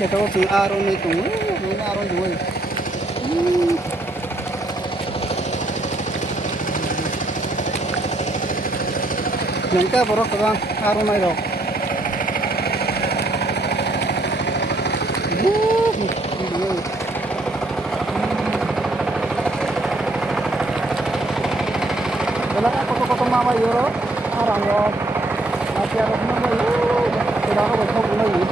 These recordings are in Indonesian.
kita tu aron itu, mana aron dua. Nangka borok orang aron ayo. Kalau kotor mama yoro, orang yo, masih ada mama yoro, sudah aku betul lagi.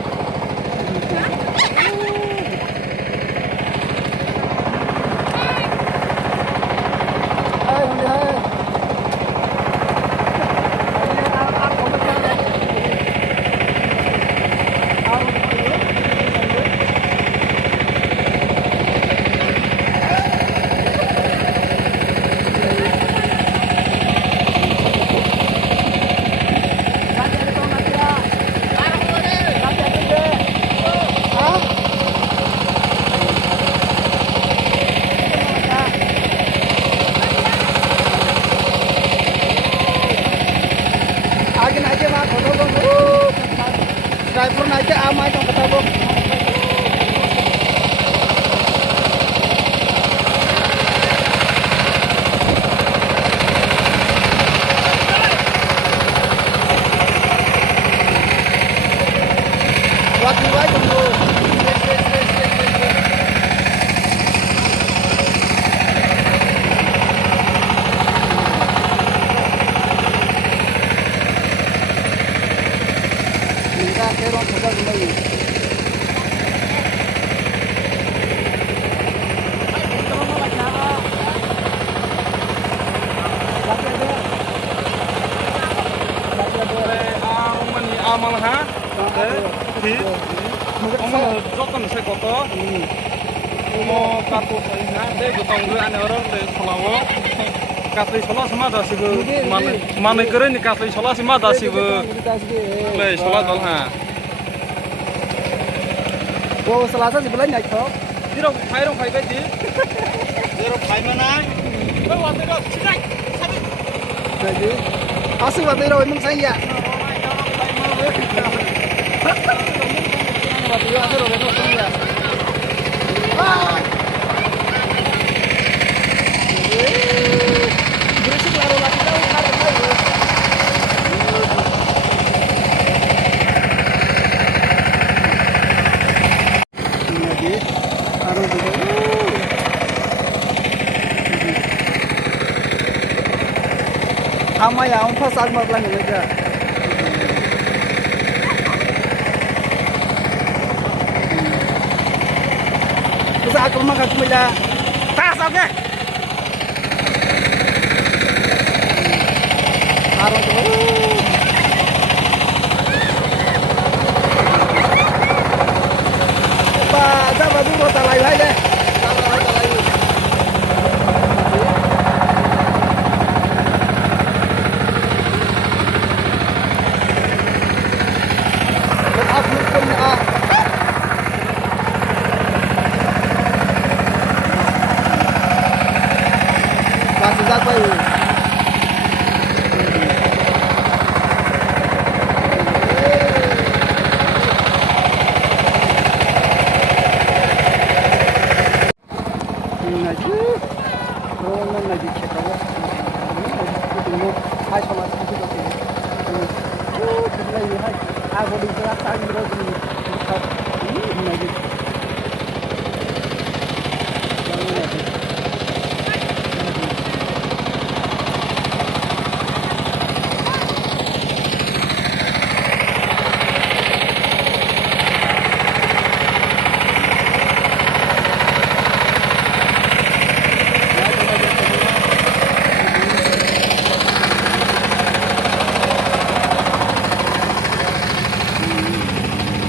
Driver naik amai dong kata bos. Waktu baik tunggu. Kerong sudah mulai. Amal ha, di, amal jotan saya kotor, mau kartu saya, deh jotong gue aneh orang deh selawo, kasih sholat sama dah sih bu, mana keren nih kasih sholat sama dah sih bu, le sholat dong ha. Oh, Selasa sebelah naik kok. Diro kai beti. Diro kai mana? Kau waktu itu sirai, sabit. Jadi, asal waktu itu emang saya. Waktu itu asal emang saya. Berisik lari lagi tahu lari lagi. Ama ya, pas saat makan ini aja. Bisa aku makan cuma tas oke. Arang tu. Baca baju rota lain deh. Sudah kau. Lagi cekap. Ini hai sama sekali. Kita ini hai. Aku di sana lagi